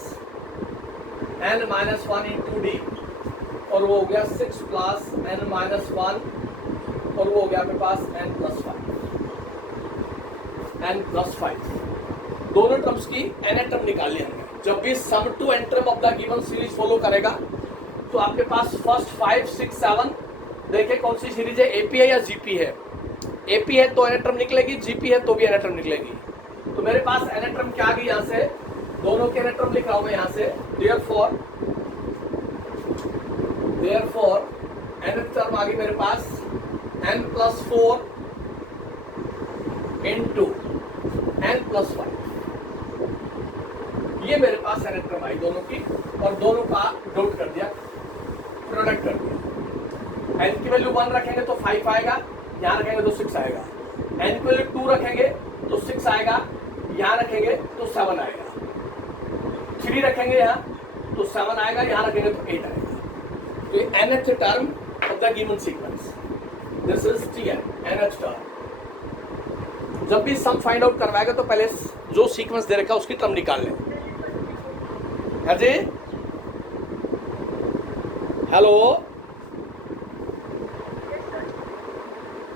n minus 1 into d, और वो हो गया 6 प्लस n माइनस 1, और वो हो गया मेरे पास n प्लस 5. दोनों टर्म्स की nth टर्म निकाल लिया हमने. जब भी sum to n term of the given series follow करेगा तो आपके पास फर्स्ट 5 6 7 देखिए कौन सी सीरीज है, एपी है या जीपी है. एपी है तो nth टर्म निकलेगी, जीपी है तो भी nth टर्म निकलेगी. तो मेरे पास nth टर्म क्या आ गई, यहाँ से दोनों के nth टर्म लिख रहा हूं मैं यहाँ से. देयरफॉर nth टर्म आ गई मेरे पास n plus 4 into n plus 5. ये मेरे पास nth टर्म आई दोनों की, और दोनों का डॉट कर दिया, प्रोडक्ट कर दिया. n की वैल्यू 1 रखेंगे तो 5 आएगा, यहाँ रखेंगे तो 6 आएगा. n की वैल्यू 2 रखेंगे तो 6 आएगा, यहाँ रखेंगे तो 7 आएगा. 3 रखेंगे यहाँ तो 7 आएगा, यहाँ रखेंगे तो 8 आएगा. तो ये nth term of the given sequence, this is Tn, nth term. जब भी सम फाइंड आउट करवाएगा तो पहले जो सीक्वेंस दे रखा है उसकी टर्म निकाल लें. अजय हेलो,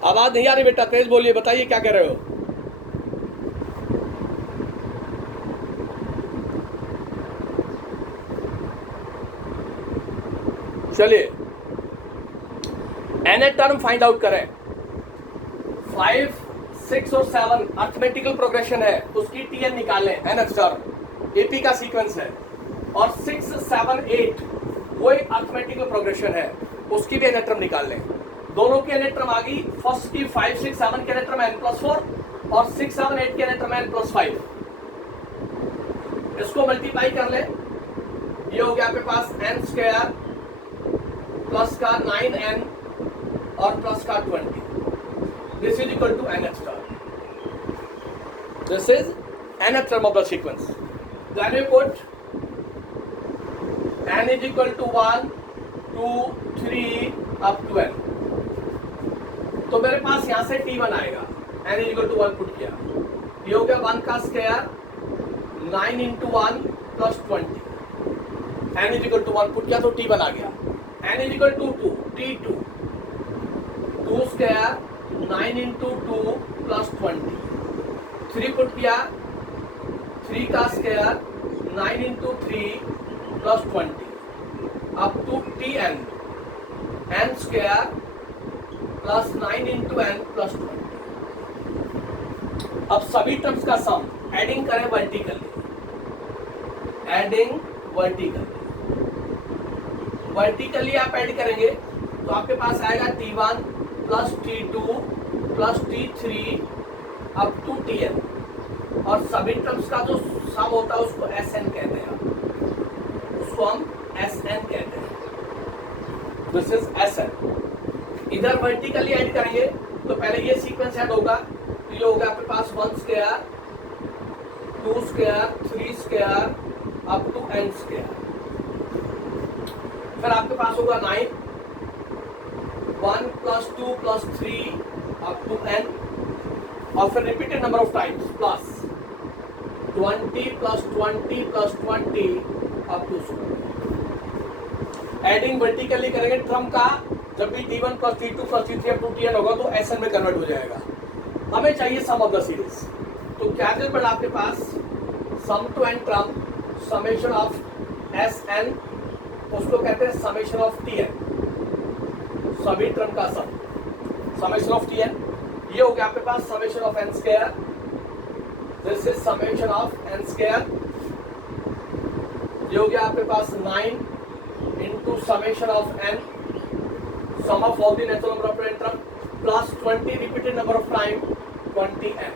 आवाज नहीं आ रही बेटा, तेज बोलिए, बताइए क्या कह रहे हो. चलिए एन टर्म फाइंड आउट करें। 5, 6 और 7 अर्थमेटिकल प्रोग्रेशन है, उसकी टीएन निकालें। एन टर्म एपी का सीक्वेंस है, और 6, 7, 8 वो एक अर्थमेटिकल प्रोग्रेशन है, उसकी भी एन टर्म निकाल लें। दोनों की एन टर्म आ गई। फर्स्ट की 5, 6, 7 की एन टर्म n+4 और 6, 7, 8 की एन टर्म n+5। इसको मल्टीप्लाई कर ले, ये हो गया आपके पास n² प्लस का 9n और प्लस का 20। This is equal to nth term. This is nth term of the sequence. Then you put n is equal to 1, 2, 3 up to n. तो मेरे पास यहां से t1 आएगा। n is equal to 1 put किया, ये हो गया 1 का square 9 into 1 plus 20। n is equal to 1 put किया तो t1 आ गया। n is equal to 2, t2 2 square 9 into 2 plus 20। 3 put किया, 3 का square 9 into 3 plus 20 up to tn, n square plus 9 into n plus 20। अब सभी टर्म्स का सम एडिंग करें वर्टिकली, एडिंग वर्टिकली आप ऐड करेंगे तो आपके पास आएगा t1 plus t2 plus t3 up to tn, और सभी टर्म्स का जो सम होता है उसको Sn कहते हैं, उसको हम Sn कहते हैं। This is Sn। इधर वर्टिकली ऐड करेंगे तो पहले ये सीक्वेंस ऐड होगा, तो ये होगा आपके पास 1 square 2 square 3 square up to n square. फिर आपके पास होगा 9, 1 plus 2 plus 3 up to n, और फिर repeated number of times plus 20 plus 20 plus 20 up to. Adding vertically करेंगे टर्म का, जब भी t1 plus t2 plus t3 up to tn होगा तो Sn में कन्वर्ट हो जाएगा। हमें चाहिए सम ऑफ द सीरीज, तो क्या बड़ा आपके पास sum to n term summation of Sn, उसको कहते हैं समेशन ऑफ tn, सभी टर्म का सम समेशन ऑफ tn। ये हो गया आपके पास summation of n square, this is summation of n square. ये हो गया आपके पास 9 into summation of n, sum of all the natural number of n term plus 20 repeated number of time 20n,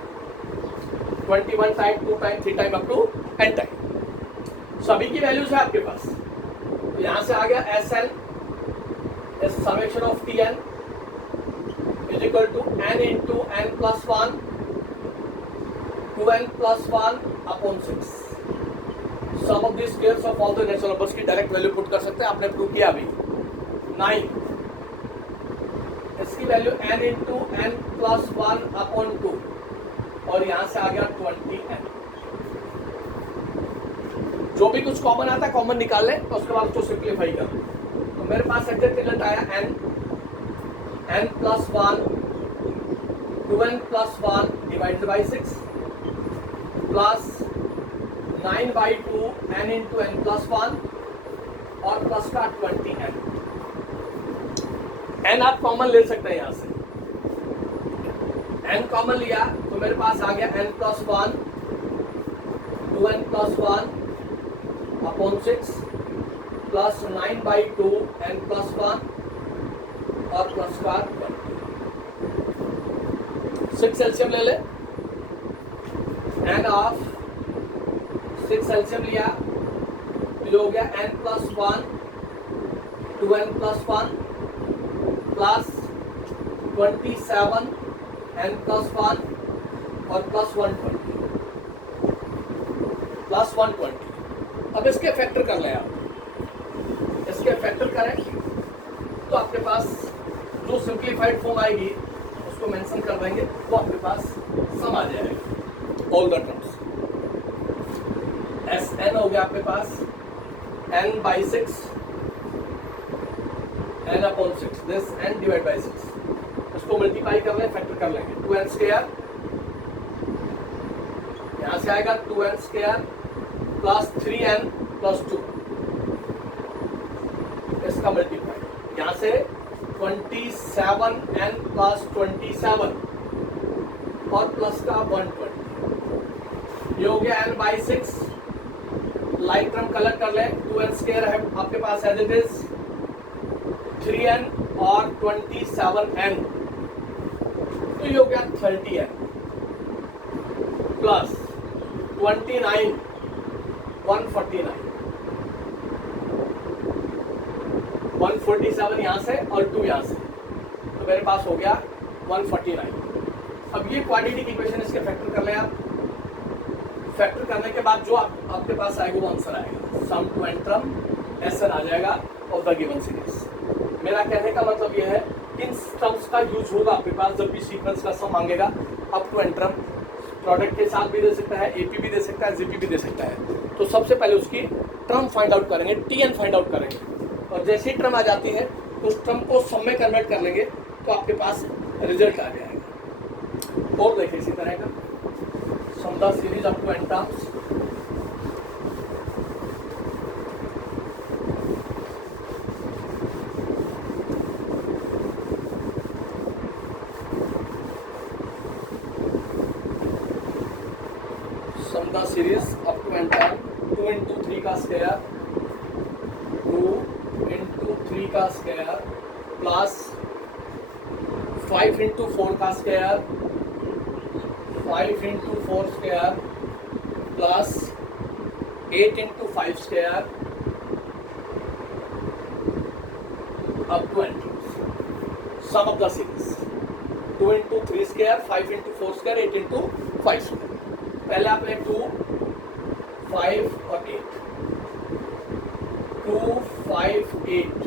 21 time 2 time 3 time up to n time। सभी की वैल्यूज है आपके पास, तो यहां से आ गया Sn is summation of Tn is equal to n into n plus 1 2n plus 1 upon 6। Sum of the squares of all the natural numbers की डायरेक्ट वैल्यू पुट कर सकते हैं, आपने प्रूव किया अभी। 9, इसकी value n into n plus 1 upon 2, और यहां से आ गया 20n। जो भी कुछ कॉमन आता है कॉमन निकाल लें, तो उसके बाद उसको सिंप्लीफाई कर। तो मेरे पास एग्जैक्ट रिजल्ट आया n plus 1 2n plus 1 divided by 6 plus 9/2 n into n plus 1 और प्लस का 20n। n आप कॉमन ले सकते हैं, यहां से n कॉमन लिया तो मेरे पास आ गया n plus 1 2n plus 1 upon 6 plus 9/2 n plus 1 और प्लस का 6 एलसीएम ले ले, n ऑफ 6 एलसीएम लिया तो हो गया n plus 1 2n plus 1 plus 27 n plus 1 और प्लस 120 प्लस 120। अब इसके फैक्टर कर लें आप, इसके फैक्टर करें तो आपके पास जो सिंप्लीफाइड फॉर्म आएगी उसको मेंशन कर देंगे, वो आपके पास सम आ जाएगा ऑल द टर्म्स। Sn हो गया आपके पास n/6 n upon 6, this n divide by 6। इसको मल्टीप्लाई कर लें, फैक्टर कर लेंगे। 2n स्क्वायर यहां से आएगा 2n square plus 3n plus 2, इसका मल्टीप्लाई यहां से 27n प्लस 27 और प्लस का 120, ये हो गया n by 6। Light term colour कर लें, 2n स्क्वायर है आपके पास एज इट इज, 3n और 27n, तो ये हो गया 30n प्लस 29 149, 147 यहाँ से और 2 यहाँ से, तो मेरे पास हो गया 149। अब ये क्वाड्रेटिक इक्वेशन इसके फैक्टर कर लें आप। फैक्टर करने के बाद जो आपके पास आएगा वो आंसर आएगा, सम टू एन टर्म एसएन आ जाएगा ऑफ द गिवन सीरीज। मेरा कहने का मतलब ये है इन टर्म्स का यूज होगा आपके पास जब भी सीक्वेंस का सम मांगेगा up to n term. Product के साथ भी दे सकता है, एपी भी दे सकता है, जीपी भी दे सकता है। तो सबसे पहले उसकी टर्म फाइंड आउट करेंगे, टीएन फाइंड आउट करेंगे, और जैसी टर्म आ जाती है उस टर्म को सम में कन्वर्ट कर लेंगे तो आपके पास रिजल्ट आ जाएगा। और देखिए इसी तरह का sum the series up to n terms, sum the series up to n term 2 into 3 का स्क्वायर, 2 into 3 का स्क्वायर प्लस 5 into 4 का square, 5 into 4 square plus 8 into 5 square up to n terms. Sum of the series 2 into 3 square, 5 into 4 square, 8 into 5 square. पहले आपने 2, 5 और 8, 2, 5, 8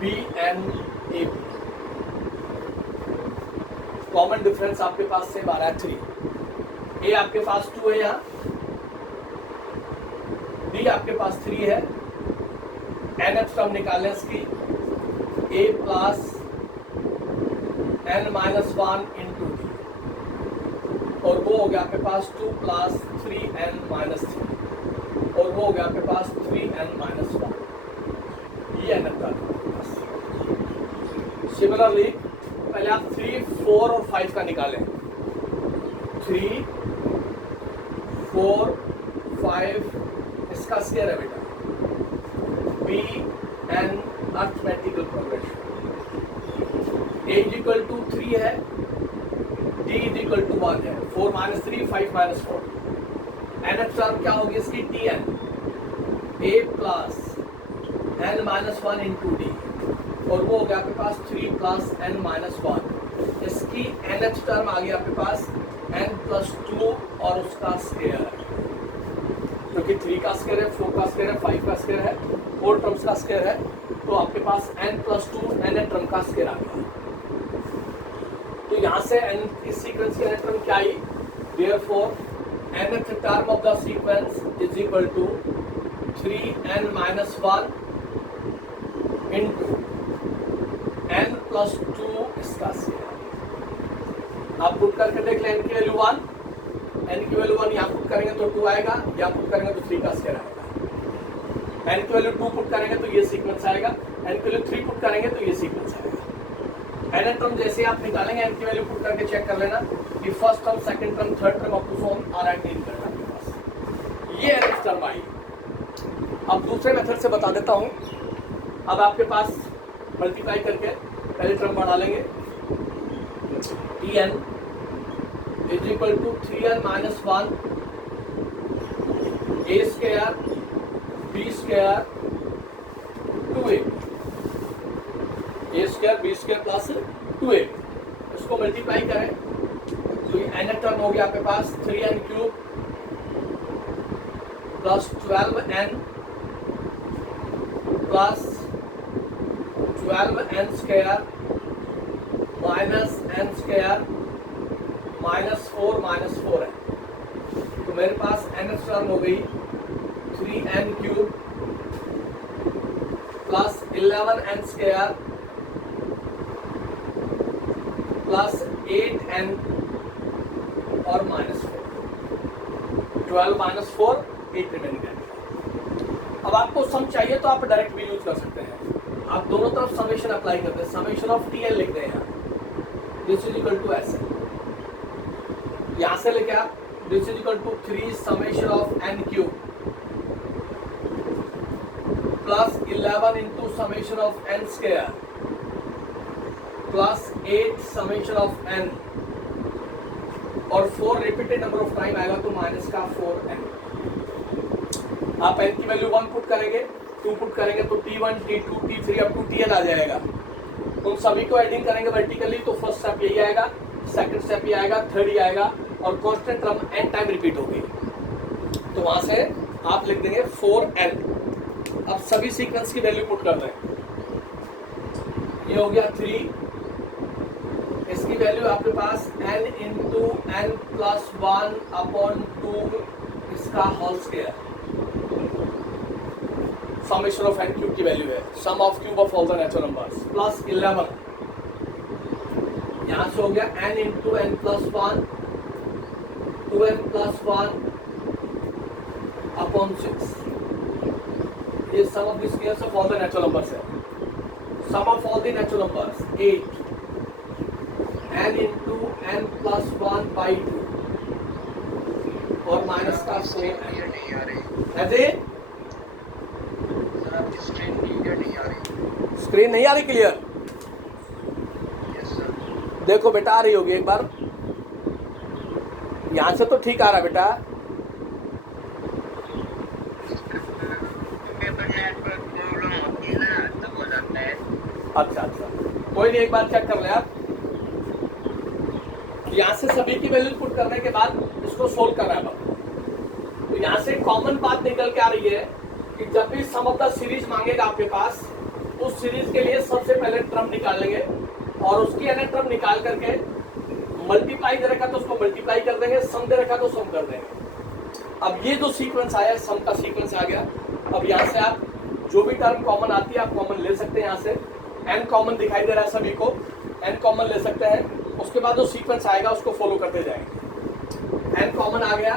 b n a b. Common difference आपके पास से 12 है 3। ए आपके पास 2 है, यहाँ डी आपके पास 3 है। एन एफ टर्म निकालें इसकी, a plus n minus 1 into d, और वो हो गया आपके पास 2 प्लस 3n माइनस 3, और वो हो गया आपके पास 3n माइनस 1। ये एन एफ टर्म। सिमिलरली पहले आप 3, 4 और 5 का निकालें, 3, 4, 5 इसका स्क्वायर है बेटा, be an arithmetical progression. A is equal to 3 है, डी इज इक्वल टू 1 है, 4 minus 3, 5 minus 4। Nth term क्या होगी इसकी, t n, a plus n minus 1 into d, और वो हो गया आपके पास 3 प्लस एन माइनस 1। इसकी एन एच टर्म आ गई आपके पास एन प्लस 2 और उसका स्क्वायर, क्योंकि 3 का स्क्वायर है, 4 का स्क्वायर है, 5 का स्क्वायर है, 4 टर्म्स का स्क्वायर है, तो आपके पास n plus 2 nth term का स्क्वायर आ गया। तो यहाँ से एन इस सीक्वेंस की एन टर्म क्या आई, therefore nth term of the sequence is equal to 3n minus 1 into n plus 2 इसका स्क्वायर। आप पुट करके देख लें, n की वैल्यू 1, n की वैल्यू 1 यहाँ पुट करेंगे तो 2 आएगा, यहाँ पुट करेंगे तो 3 का स्क्वायर आएगा। n की वैल्यू 2 पुट करेंगे तो ये सीक्वेंस आएगा, n की वैल्यू 3 पुट करेंगे तो ये सीक्वेंस आएगा। एन टर्म जैसे आप निकालेंगे, एन की वैल्यू पुट करके चेक कर लेना कि first term, second term, third term up to so on आ रहा है नहीं करना आपके पास। ये एन टर्म आई। अब दूसरे मेथड से बता देता हूँ। अब आपके पास मल्टीप्लाई करके पहले टर्म बढ़ा लेंगे, t n is equal to 3n minus 1 a square b square 2a, a square b square plus 2a। इसको मल्टीप्लाई करें तो ये एन टर्म हो गया आपके पास 3n cube plus 12n plus 12n square minus n square minus 4 है। तो मेरे पास एन टर्म हो गई 3n cube plus 11n square plus 8n और माइनस 4, 12 माइनस 4, 8 रिमेनिंग। अब आपको सम चाहिए तो आप डायरेक्ट भी यूज कर सकते हैं। आप आप दोनों तरफ समेशन अप्लाई करते हैं, समेशन ऑफ टी एन लिखते हैं यहाँ, दिस इज इक्वल टू ऐसे, यहां से लेके आप this is equal to 3 summation of n cube plus 11 into summation of n square plus 8 summation of n, और 4 रिपीटेड नंबर ऑफ टाइम आएगा तो माइनस का 4n। आप n की वैल्यू 1 पुट करेंगे, 2 पुट करेंगे तो t1 t2 t3 up to tn आ जाएगा। उन सभी को एडिंग करेंगे वर्टिकली तो फर्स्ट स्टेप यही आएगा, सेकंड स्टेप ये आएगा, थर्ड ये आएगा, और constant term n time repeat होगी। तो वहां से आप लिख देंगे 4n। अब सभी सीक्वेंस की वैल्यू पुट कर दें, ये हो गया 3, इसकी वैल्यू आपके पास n into n plus 1 upon 2 इसका whole square, summation of n cube की वैल्यू है, sum of cube of all the natural numbers plus 11, यहां से हो गया n into n plus 1 2n plus 1 upon 6, ये sum of the squares of all the natural numbers है, sum of all the natural numbers 8 n into n plus 1 by 2 और माइनस का 4n। नहीं आ रही ऐसे सर, आपकी स्क्रीन क्लियर नहीं आ रही। स्क्रीन नहीं आ रही क्लियर? Yes sir. देखो बेटा, आ रही होगी, एक बार यहां से तो ठीक आ रहा है बेटा। नेटवर्क प्रॉब्लम होती है ना, तब हो जाता है। अच्छा, कोई नहीं, एक बार चेक कर ले आप। यहाँ से सभी की वैल्यू पुट करने के बाद इसको सोल्व कर रहा है अब। तो यहाँ से कॉमन बात निकल के आ रही है कि जब भी सम ऑफ द सीरीज मांगेगा आपके पास, उस सीरीज के लिए सबसे पहले टर्म निकाल लेंगे और उसकी अन्य टर्म निकाल करके मल्टीप्लाई दे रखा तो उसको मल्टीप्लाई कर देंगे, सम दे रखा तो सम कर देंगे। अब ये जो सीक्वेंस आया, सम का सीक्वेंस आ गया। अब यहाँ से आप जो भी टर्म कॉमन आती है आप कॉमन ले सकते हैं। यहाँ से n कॉमन दिखाई दे रहा है सभी को, n कॉमन ले सकते हैं। उसके बाद जो सीक्वेंस आएगा उसको फॉलो करते जाएंगे। n कॉमन आ गया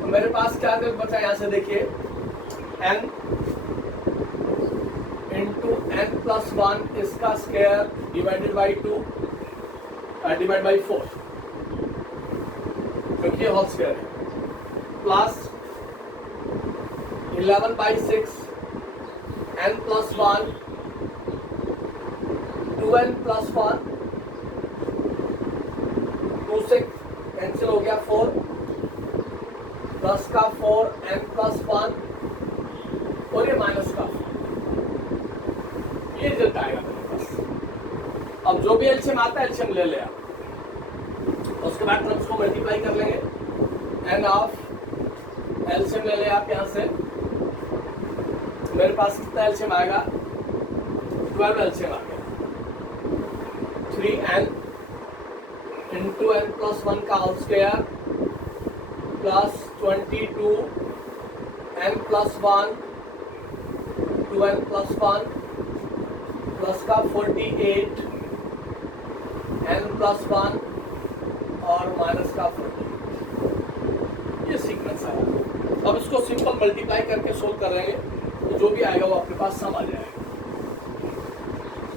तो मेरे पास क्या बचा, यहाँ से देखिए n इंटू एन प्लस 1 इसका square divided by 2 divide by 4, क्योंकि होल स्क्वायर है, plus 11 by 6 n plus 1 2n plus 1 2 से कैंसिल हो गया 4 प्लस का 4 n प्लस 1 और ये माइनस का 4, ये रिजल्ट आएगा मेरे पास। अब जो भी एलसीएम आता है एलसीएम ले ले आप, उसके बाद टर्म्स को मल्टीप्लाई कर लेंगे। n ऑफ एलसीएम ले ले आप, यहाँ से मेरे पास कितना एलसीएम आएगा, 12 एलसीएम आ गया। 3n इंटू एन प्लस 1 का whole square plus 22 n plus 1 2n plus 1 plus का 48 n प्लस 1 और माइनस का 40, ये सीक्वेंस है। अब इसको सिंपल मल्टीप्लाई करके सोल्व कर रहे हैं तो जो भी आएगा वो आपके पास सम आ जाएगा।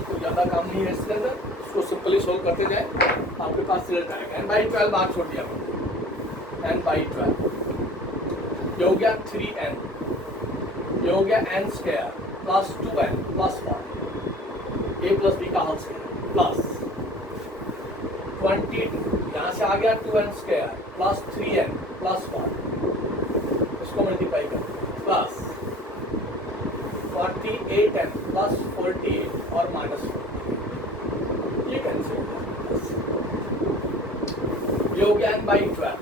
तो ज़्यादा काम नहीं है इसके अंदर, इसको सिंपली सोल्व करते जाए आपके पास रिजल्ट आएगा। n बाई 12 बात छोड़ दिया, n बाई 12 ये हो गया 3n, ये हो गया n square plus 2n plus 1 a plus b का होल स्क्वायर प्लस 22, यहाँ से आ गया 2n square plus 3n plus 1, इसको मल्टीप्लाई कर प्लस 48n प्लस 48 और माइनस 48, ये कैंसिल हो गया, ये हो गया n बाई 12।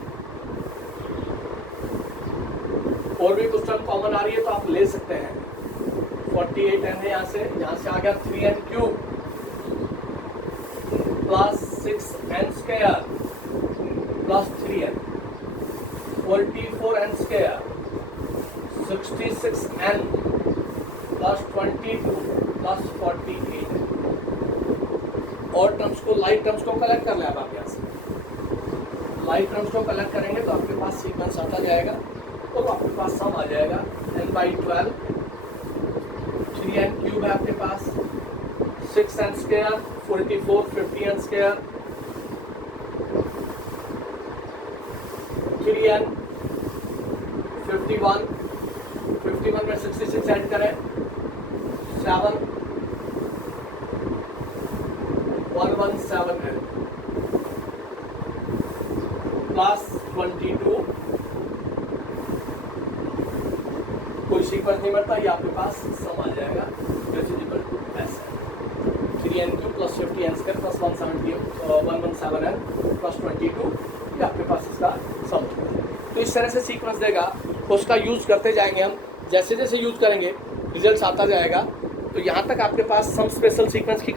और भी कुछ टर्म कॉमन आ रही है तो आप ले सकते हैं। 48n है, यहाँ से आ गया 3n cube plus 6n square plus 3n 44n square 66n plus 22 plus 48। और टर्म्स को, लाइव टर्म्स को कलेक्ट कर ले आप यहाँ से। लाइव टर्म्स को कलेक्ट करेंगे तो आपके पास सीक्वेंस आता जाएगा, तो आपके पास सम आ जाएगा n बाई 12 3n क्यूब है आपके पास, 6n square 44, 50n square, 3n 51, 51 में 66 ऐड करें, 7 117n प्लस 22, कोई सीक्वेंस नहीं बढ़ता, ये आपके पास सम आ जाएगा this is equal to s 3n cube plus 50n square plus 117n plus 22, ये आपके पास इसका सम होगा। तो इस तरह से सीक्वेंस देगा, उसका यूज करते जाएंगे हम, जैसे जैसे यूज करेंगे रिजल्ट आता जाएगा। तो यहाँ तक आपके पास सम स्पेशल सीक्वेंस की